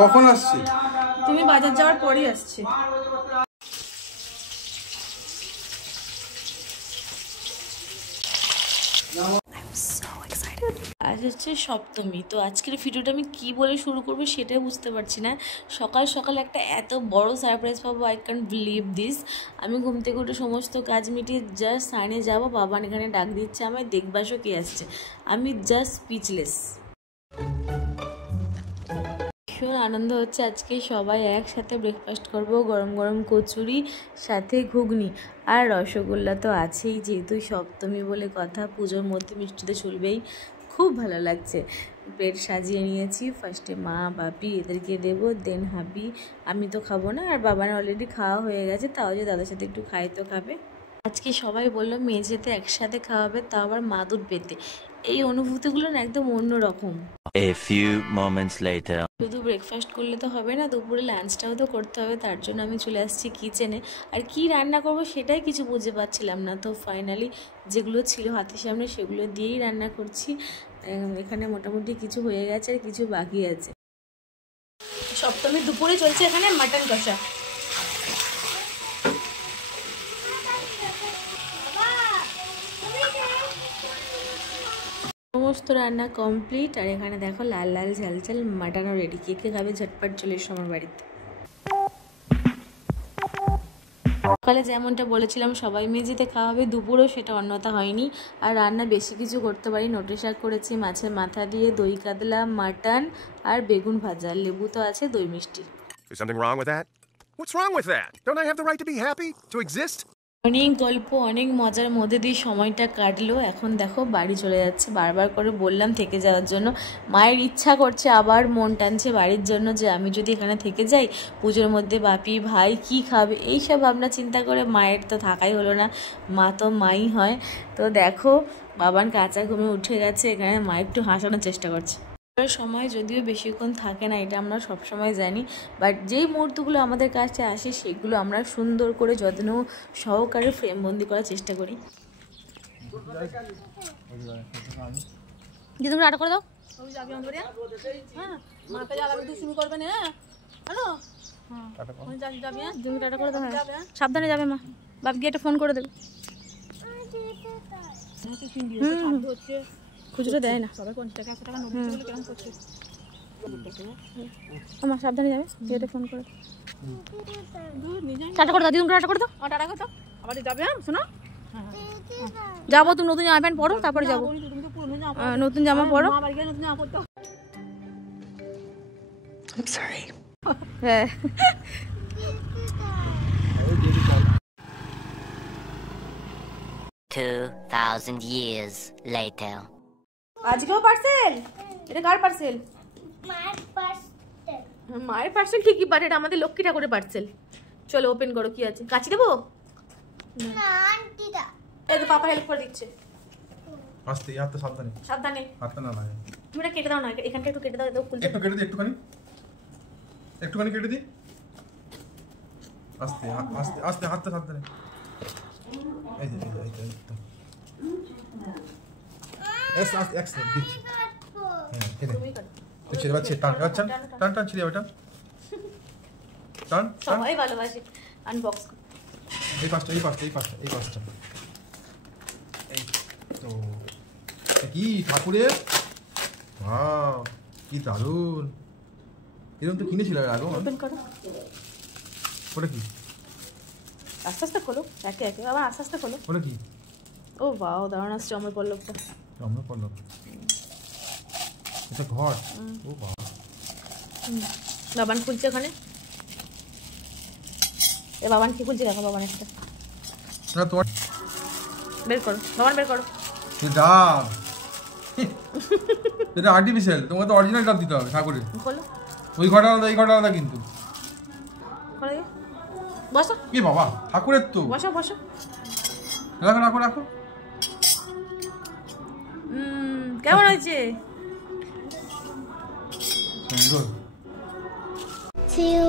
কখন আসছে? তুমি বাজার যাওয়ার পরই আসছে। আজ হচ্ছে সপ্তমী। তো আজকের ভিডিওটা আমি কি বলে শুরু করবো সেটাই বুঝতে পারছি না। সকাল সকাল একটা এত বড় সারপ্রাইজ পাবো, আই ক্যান্ট বিলিভ দিস। আমি ঘুম থেকে উঠে সমস্ত কাজ মিটিয়ে জাস্ট সাইনে যাবো, বাবান এখানে ডাক দিচ্ছে আমায়, দেখবাসও কে আসছে। আমি জাস্ট স্পিচলেস। ভীষণ আনন্দ হচ্ছে, আজকে সবাই একসাথে ব্রেকফাস্ট করব। গরম গরম কচুরি, সাথে ঘুগনি আর রসগোল্লা তো আছেই, যেহেতু সপ্তমী বলে কথা, পুজোর মধ্যে মিষ্টিতে চলবেই। খুব ভালো লাগছে। প্লেট সাজিয়ে নিয়েছি, ফার্স্টে মা বাপি এদেরকে দেবো, দেন হাবি। আমি তো খাবো না, আর বাবার অলরেডি খাওয়া হয়ে গেছে, তাও যে দাদার সাথে একটু খাই তো খাবে। আজকে সবাই বললো মেঝেতে একসাথে খাওয়াবে, তাও আবার মাদুর পেতে। এই অনুভূতিগুলো না একদম অন্যরকম। A few moments later. শুধু ব্রেকফাস্ট করলে তো হবে না, দুপুরে লাঞ্চটাও তো করতে হবে। তার জন্য আমি চলে আসছি কিচেনে। আর কি রান্না করব সেটাই কিছু বুঝে পাচ্ছিলাম না। তো ফাইনালি যেগুলো ছিল হাতের সামনে সেগুলো দিয়েই রান্না করছি। এখানে মোটামুটি কিছু হয়ে গেছে আর কিছু বাকি আছে। সপ্তমীর দুপুরে চলছে এখানে মাটন কষা। সমস্ত রান্না কমপ্লিট, আর এখানে দেখো লাল লাল ঝাল ঝাল মাটনও রেডি। কে কে খাবে ঝটপট চলে এসো আমার বাড়িতে। সকালে যেমনটা বলেছিলাম সবাই মেঝেতে খাওয়া হবে, দুপুরেও সেটা অন্যথা হয়নি। আর রান্না বেশি কিছু করতে পারি, নোটে শাক করেছি মাছের মাথা দিয়ে, দই কাতলা, মাটন আর বেগুন ভাজা, লেবু তো আছে, দই মিষ্টি। Is something wrong with that? What's wrong with that? Don't I have the right to be happy, to exist? অনেক গল্প, অনেক মজার মধ্যে দিয়ে সময়টা কাটলো। এখন দেখো বাড়ি চলে যাচ্ছে। বারবার করে বললাম থেকে যাওয়ার জন্য, মায়ের ইচ্ছা করছে, আবার মন টানছে বাড়ির জন্য, যে আমি যদি এখানে থেকে যাই পুজোর মধ্যে বাপি ভাই কি খাবে, এইসব ভাবনা চিন্তা করে মায়ের তো থাকাই হলো না। মা তো মাই হয়। তো দেখো বাবান কাঁচা ঘুমে উঠে গেছে, এখানে মা একটু হাসানোর চেষ্টা করছে। সময় যদিও বেশিক্ষণ থাকে না, এটা আমরা সব সময় জানি, বাট যেই মুহূর্তগুলো আমাদের কাছে আসে সেগুলো আমরা সুন্দর করে যত্ন সহকারে ফ্রেমবন্দি করার চেষ্টা করি। দিদি তুমি আটা করে দাও। সাবধানে যাবে মা, বাপ গিয়ে একটা ফোন করে দেবে। খুচরো দেয় না, আমার সাবধানে যাবে, গিয়ে ফোন করে টাটা করে দাও। দিদি টাটা করে দাও। টাটা করে দাও, আবার যাবে। শোনো যাবো, তুমি নতুন জামা প্যান্ট পরো, তারপরে যাবো। নতুন জামা পরো। হ্যাঁ 2000 years later. আজকেও পার্সেল? এটা কার পার্সেল? মায়ের পার্সেল। মায়ের পার্সেল ঠিকই, বাট এটা আমাদের লক্ষ্মী ঠাকুরের পার্সেল। চলো ওপেন করো, কি আছে? কাচি দেবো না আন্টিটা, এই তো পাপা হেল্প করে দিচ্ছে। আস্তে, হাতটা সাবধানে, সাবধানে, হাতটা না লাগে। তুমি এটা কেটে দাও না, এখানটা একটু কেটে দাও, দাও খুলতে। একটু কেটে দি, একটুখানি কেটে দি। আস্তে আস্তে আস্তে, হাতটা সাবধানে। এই যে এই তো আস্তে আস্তে দিচ্ছি। হ্যাঁ কেটে তো ছেড়ে বাচ্চা, টান টান টান টান ছিড়ে ওটা টান। সবাই ভালোবাসে আনবক্স। এই পাঁচটা এই তো কি ঠাকুরের, ওয়াও কি দারুণ। এরকম তো কিনেছিল আগে। ওপেন করো। ওটা কি? আস্তে আস্তে খোলো, একে একে বাবা, আস্তে আস্তে খোলো। ওটা কি? ও বাও, দারুণ আসছে অমর পল্লবটা। অমর পল্লব, এটা ঘর। ও বাবা, বাবান খুলছে ওখানে। এ বাবান কি খুলছে দেখো, বাবান একটা না তোমার বের করো, বাবান বের করো। ডাব, এটা আর্টিফিশিয়াল, তোমাকে তো অরিজিনাল ডাব দিতে হবে ঠাকুরের। খোলো। ওই ঘরটা আলাদা, এই ঘরটা আলাদা কিন্তু। বসো। কি বাবা, ঠাকুরের তো। বসো বসো, রাখো রাখো রাখো। কেমন হয়েছে? সুন্দর। See you